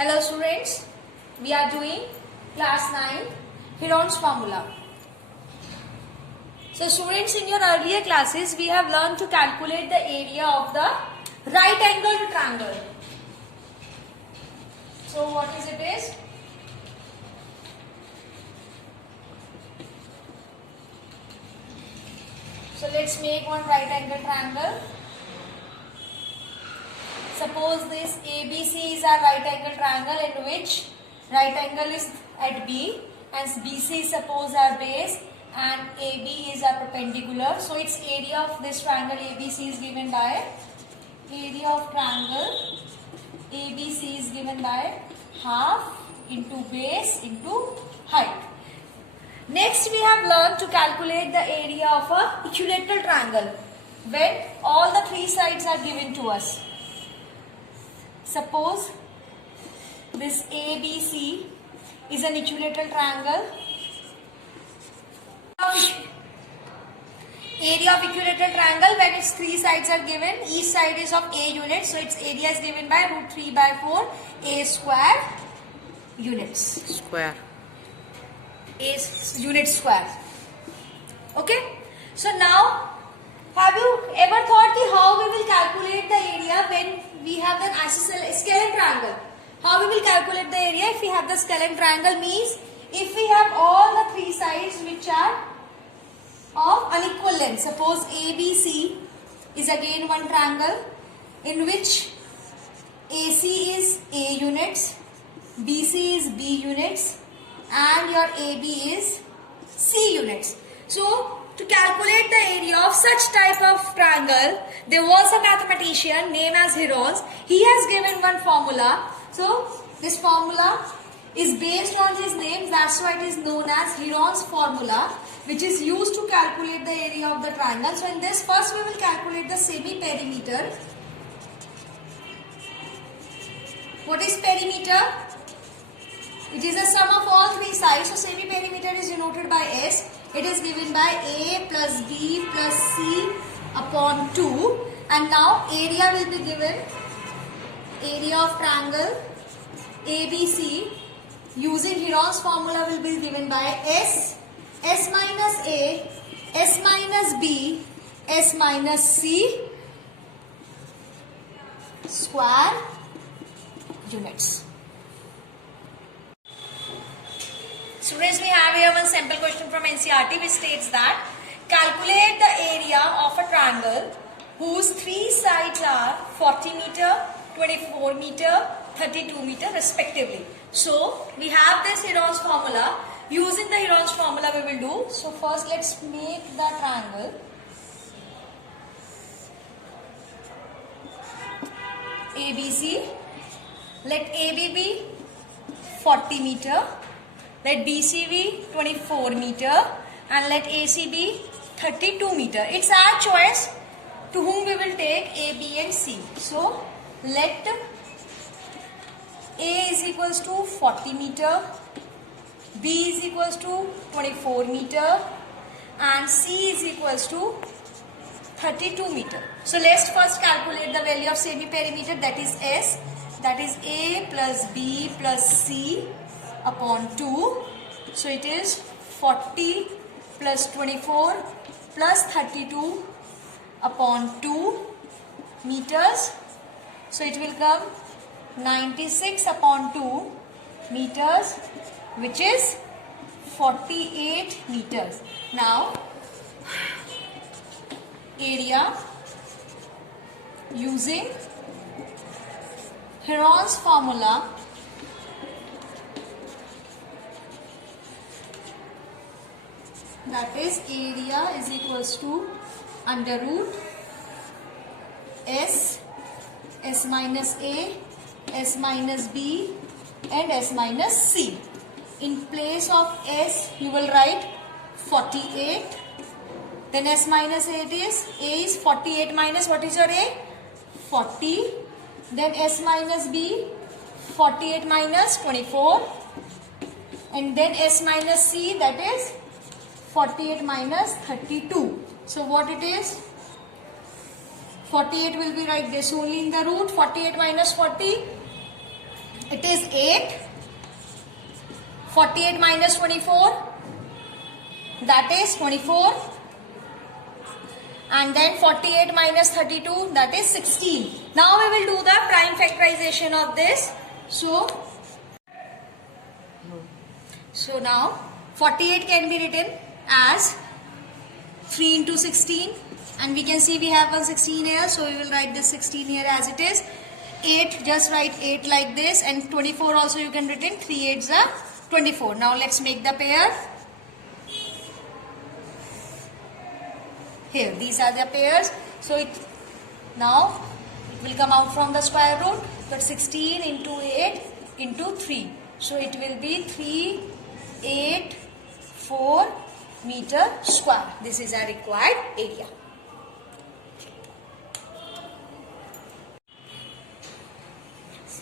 Hello students, we are doing class 9 Heron's formula. So students, in your earlier classes we have learned to calculate the area of the right angled triangle. So what is it is? So let's make one right angled triangle. Suppose this ABC is our right angle triangle in which right angle is at B and BC is suppose our base and AB is our perpendicular. So its area of this triangle ABC is given by area of triangle ABC is given by half into base into height. Next we have learned to calculate the area of a equilateral triangle when all the three sides are given to us. Suppose this ABC is an equilateral triangle. Area of equilateral triangle when its three sides are given, each side is of A units, so its area is given by root 3 by 4 A square units. Square. A unit square. Okay. So now, have you ever thought how we will calculate the area when we have an scalene triangle? How we will calculate the area if we have the scalene triangle means if we have all the three sides which are of unequal length. Suppose ABC is again one triangle in which AC is A units, BC is B units and your AB is C units. So to calculate the area of such type of triangle, there was a mathematician named as Heron. He has given one formula. So this formula is based on his name, that's why it is known as Heron's formula, which is used to calculate the area of the triangle. So in this, first we will calculate the semi-perimeter. What is perimeter? It is a sum of all three sides. So semi-perimeter is denoted by S. It is given by A plus B plus C upon 2. And now area will be given. Area of triangle ABC using Heron's formula will be given by S. S minus A, S minus B, S minus C square units. Students, we have here one sample question from NCERT which states that calculate the area of a triangle whose three sides are 40 meter, 24 meter, 32 meter respectively. So we have this Heron's formula. Using the Heron's formula we will do. So first let's make the triangle. ABC. Let AB be 40 meter. Let BC be 24 meter. And let AC be 32 meter. It's our choice to whom we will take A, B and C. So let A is equals to 40 meter. B is equals to 24 meter and C is equals to 32 meter. So let's first calculate the value of semi-perimeter, that is S, that is A plus B plus C upon 2. So it is 40 plus 24 plus 32 upon 2 meters. So it will come 96 upon 2 meters, which is 48 meters. Now, area using Heron's formula, that is area is equals to under root S, S minus A, S minus B and S minus C. In place of S, you will write 48. Then S minus 8 is, A is 48 minus, what is your A? 40. Then S minus B, 48 minus 24. And then S minus C, that is 48 minus 32. So what it is? 48 will be like this only in the root. 48 minus 40, It is 8. 48 minus 24, that is 24. And then 48 minus 32, that is 16. Now we will do the prime factorization of this. So now 48 can be written as 3 into 16, and we can see we have one 16 here, so we will write this 16 here as it is. 8, just write 8 like this, and 24 also you can written 3 8s are 24. Now let's make the pair. Here, these are the pairs. So now it will come out from the square root, but 16 into 8 into 3. So it will be 384 meter square. This is our required area.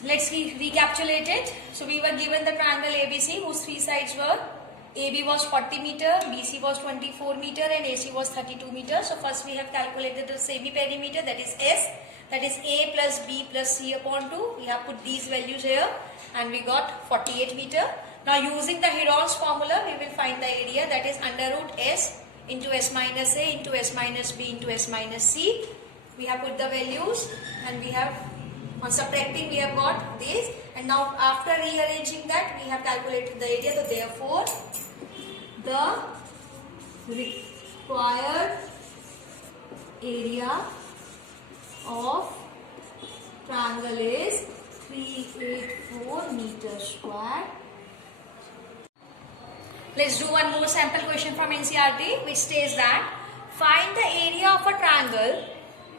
Let's recapitulate it. So we were given the triangle ABC whose three sides were AB was 40 meter, BC was 24 meter and AC was 32 meter. So first we have calculated the semi-perimeter, that is S, that is A plus B plus C upon 2. We have put these values here and we got 48 meter. Now using the Heron's formula we will find the area, that is under root S into S minus A into S minus B into S minus C. We have put the values and we have, on subtracting we have got this, and now after rearranging that we have calculated the area. So therefore the required area of triangle is 384 meter square. Let's do one more sample question from NCERT which says that find the area of a triangle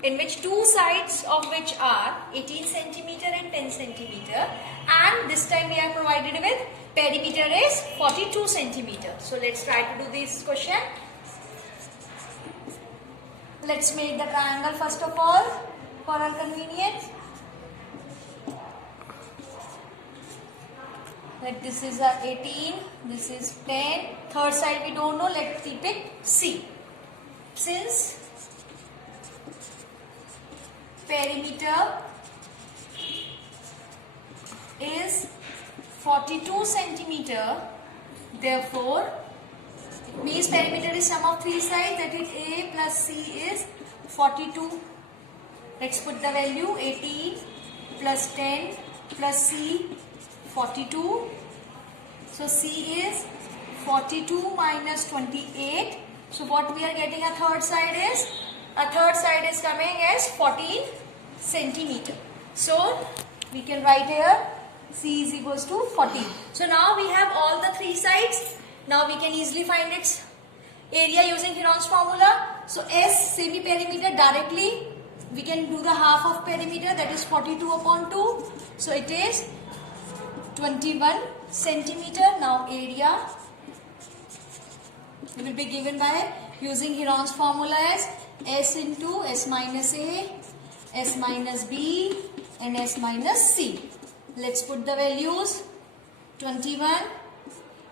in which two sides of which are 18 centimeter and 10 centimeter, and this time we are provided with perimeter is 42 centimeter. So let's try to do this question. Let's make the triangle first of all for our convenience. Like this is a 18, this is 10, third side we don't know, let's keep it C. Since perimeter is 42 centimeter, therefore it means perimeter is sum of three sides, that is A plus C is 42. Let's put the value 18 plus 10 plus C 42. So C is 42 minus 28. So what we are getting a third side is, a third side is coming as 14 centimeter. So we can write here C is equals to 14. So now we have all the three sides. Now we can easily find its area using Heron's formula. So S semi-perimeter directly we can do the half of perimeter, that is 42 upon 2. So it is 21 centimeter. Now area will be given by using Heron's formula as S into S minus A, S minus B and S minus C. Let's put the values. 21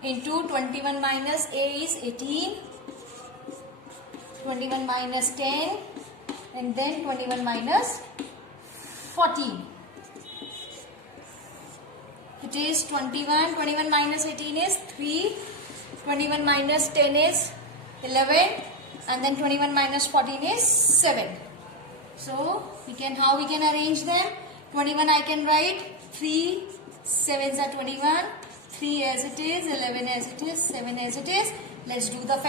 into 21 minus A is 18, 21 minus 10 and then 21 minus 14. It is 21, 21 minus 18 is 3, 21 minus 10 is 11 and then 21 minus 14 is 7. So how we can arrange them? 21 I can write 3 7s are 21, 3 as it is, 11 as it is, 7 as it is. Let's do the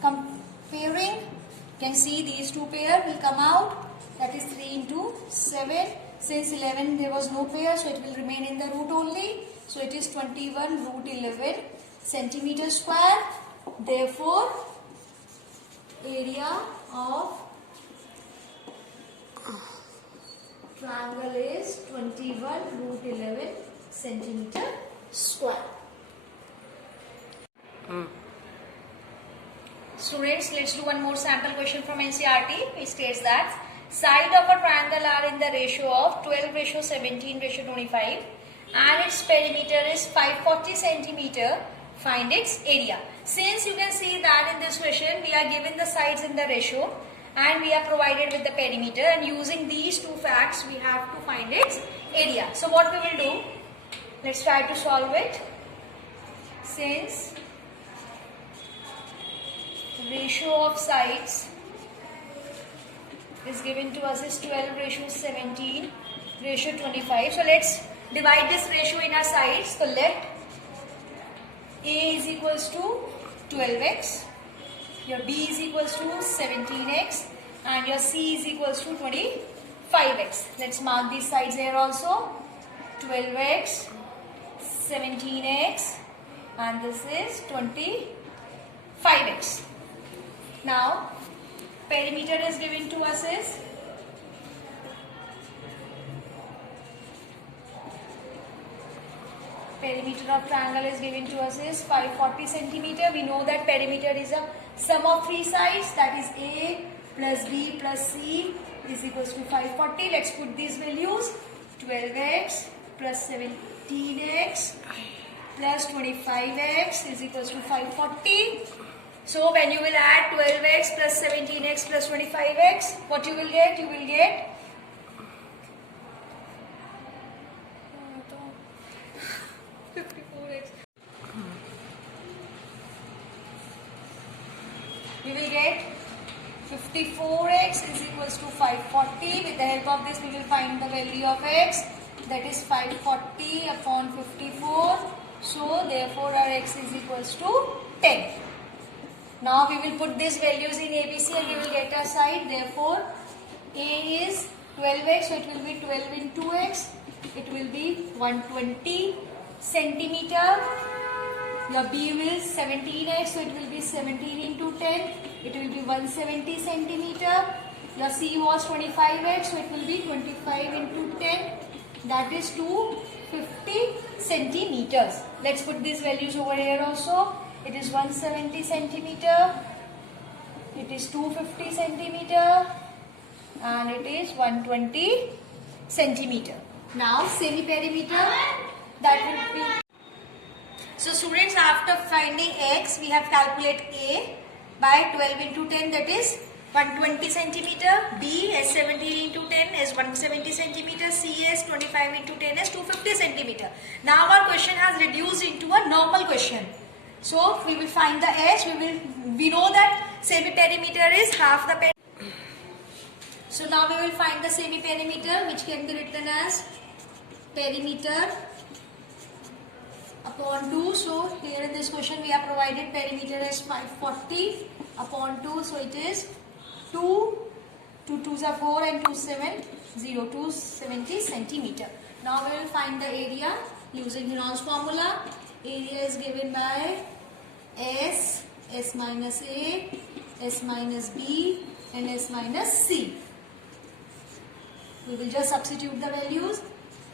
comparing. You can see these two pair will come out, that is 3 into 7. Since 11 there was no pair, so it will remain in the root only. So it is 21 root 11 centimeter square. Therefore area of triangle is 21 root 11 centimeter square. Students, let's do one more sample question from NCERT. It states that side of a triangle are in the ratio of 12:17:25 and its perimeter is 540 centimeter. Find its area. Since you can see that in this question we are given the sides in the ratio and we are provided with the perimeter, and using these two facts we have to find its area. So what we will do, Let's try to solve it. Since ratio of sides is given to us is 12:17 ratio 25. So let's divide this ratio in our sides. So let A is equals to 12x, your B is equals to 17x, and your C is equals to 25x. Let's mark these sides here also. 12x, 17x, and this is 25x. Now perimeter is given to us is perimeter of triangle is given to us is 540 centimeter. We know that perimeter is a sum of three sides, that is A plus B plus C is equals to 540. Let's put these values. 12x plus 17x plus 25x is equals to 540. So when you will add 12x plus 17x plus 25x, what you will get? You will get 54x. You will get 54x is equals to 540. With the help of this, we will find the value of x. That is 540 upon 54. So therefore our x is equals to 10. Now we will put these values in ABC and we will get our side. Therefore A is 12x, so it will be 12 into x. It will be 120 centimeter. Your B will 17x, so it will be 17 into 10. It will be 170 centimeter. Your C was 25x, so it will be 25 into 10. That is 250 centimeters. Let's put these values over here also. It is 170 centimeter. It is 250 centimeter. And it is 120 centimeter. Now semi-perimeter, that would be. So students, after finding x, we have calculated A by 12 into 10, that is 120 centimeter. B is 17 into 10 is 170 centimeter. C is 25 into 10 is 250 centimeter. Now our question has reduced into a normal question. So we will find the h. We know that semi-perimeter is half the perimeter. So now we will find the semi-perimeter, which can be written as perimeter upon 2. So here in this question we have provided perimeter as 540 upon 2. So it is 2 2s are 4 and 2 7 0 270 centimeter. Now we will find the area using Heron's formula. Area is given by S minus A, S minus B and S minus C. We will just substitute the values.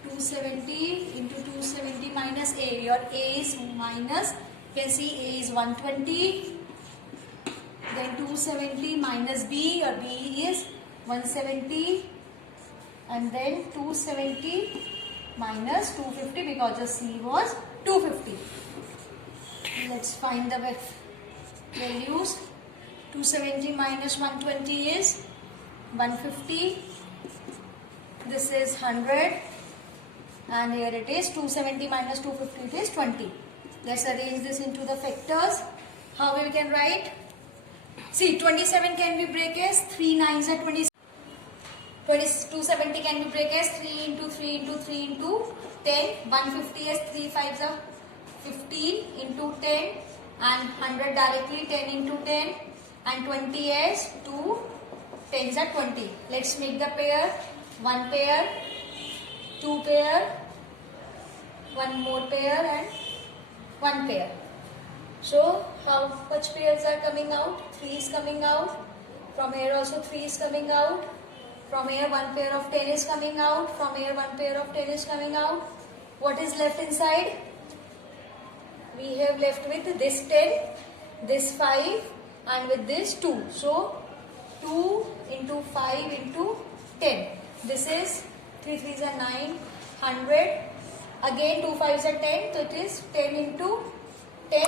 270 into 270 minus A. Your A is minus, you can see A is 120. Then 270 minus B, your B is 170. And then 270 minus 250 because the C was 250. Let's find the values. 270 minus 120 is 150. This is 100. And here it is 270 minus 250, it is 20. Let's arrange this into the factors. How we can write? See, 27 can be break as 3 9s are 20. 270 can be break as 3 into 3 into 3 into 10. 150 as 3 5s are 15 into 10. And 100 directly 10 into 10. And 20 as 2 10s are 20. Let's make the pair. 1 pair, 2 pair, 1 more pair and 1 pair. So how much pairs are coming out? 3 is coming out. From here also 3 is coming out. From here 1 pair of 10 is coming out. From here 1 pair of 10 is coming out. What is left inside? We have left with this 10, this 5 and with this 2. So 2 into 5 into 10. This is 3 3s are 9, 100. Again 2 5s are 10, so it is 10 into 10.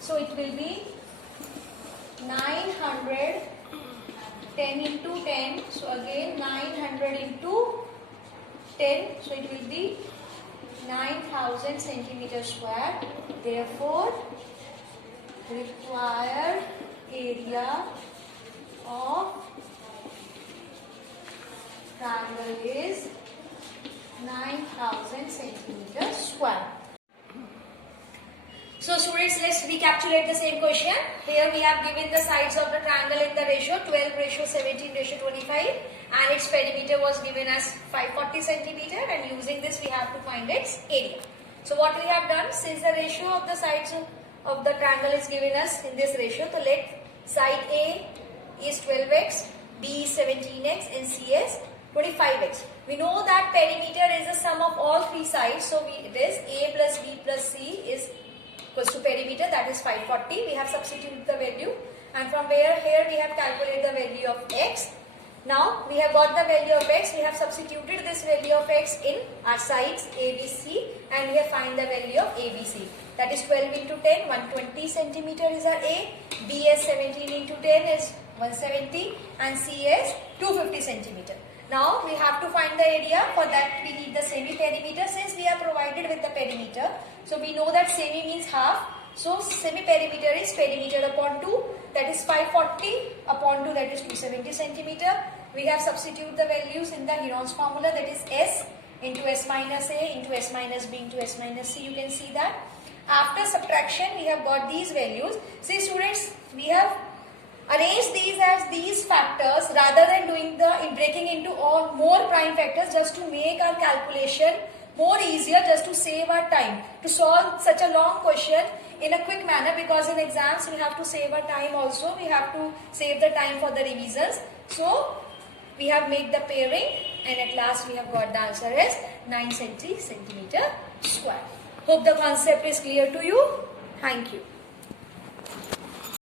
So it will be 900, 10 into 10. So again 900 into 10. So it will be 9000. 9,000 centimeter square. Therefore, required area of triangle is 9,000 centimeter square. So students, let's recapitulate the same question. Here we have given the sides of the triangle in the ratio 12:17:25 and its perimeter was given as 540 centimeter, and using this we have to find its area. So what we have done, since the ratio of the sides of the triangle is given us in this ratio, so let side A is 12x, B is 17x and C is 25x. We know that perimeter is the sum of all three sides, so it is A plus B plus C is equals to perimeter, that is 540. We have substituted the value, and from where here we have calculated the value of x. Now we have got the value of x, we have substituted this value of x in our sides ABC, and we have find the value of ABC. That is 12 into 10, 120 centimeter is our A, B is 17 into 10 is 170 and C is 250 centimeter. Now we have to find the area. For that we need the semi-perimeter. Since we are provided with the perimeter, so we know that semi means half. So semi-perimeter is perimeter upon 2, that is 540 upon 2, that is 270 centimeter. We have substituted the values in the Heron's formula, that is S into S minus A into S minus B into S minus C. You can see that. After subtraction we have got these values. See students, we have arrange these as these factors rather than doing breaking into all more prime factors, just to make our calculation more easier, just to save our time to solve such a long question in a quick manner, because in exams we have to save our time also, we have to save the time for the revisions. So we have made the pairing and at last we have got the answer as 9 centimeter square. Hope the concept is clear to you. Thank you.